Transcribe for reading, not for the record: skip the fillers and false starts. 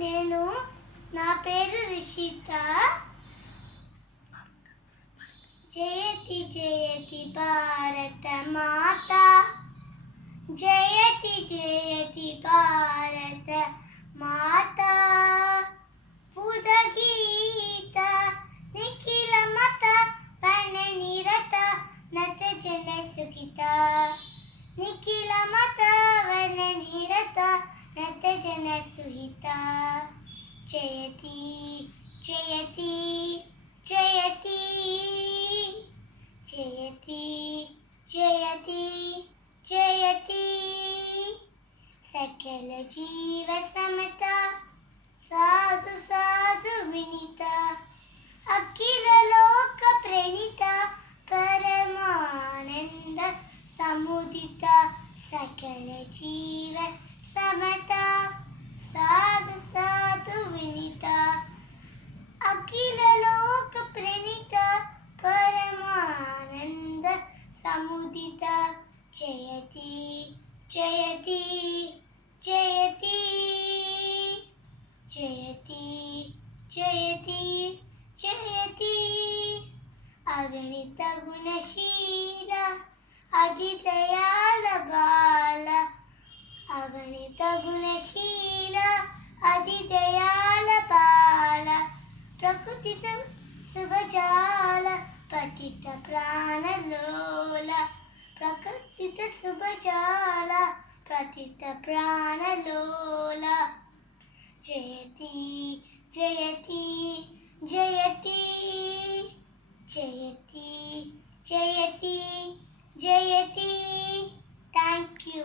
నేను నా పేరు రిషిత. జయతి జయతి భారత మాత, జయతి జయతి భారత మాత. ఉదగీత నిఖిల మత పణ నిరత నత జన సుఖిత. నిఖిల మత వన నిరత నత జన సుహిత. జయతి జయతి జయతి జయతి జయతి జయతి. సకల జీవ సమత సాధు సాధు వినిత. అఖిల లోక ప్రణీత పరమానంద సముదిత. సకల జీవ సమత సాధు సాధు వినిత. అఖిల లోక ప్రణీత పరమానంద సముదిత. జయతి జయతి జయతి జయతి జయతి జయతి. అగణిత గుణశీల అతిదయాల బాల. అగణిత గుణశీల అతిదయాల బాల. ప్రకృతి శుభజాల పతిత ప్రాణలోల. ప్రకృతి శుభజాల పతిత ప్రాణలోల. జయతి జయతి జయతి జయతి జయతి జయతి. Thank you.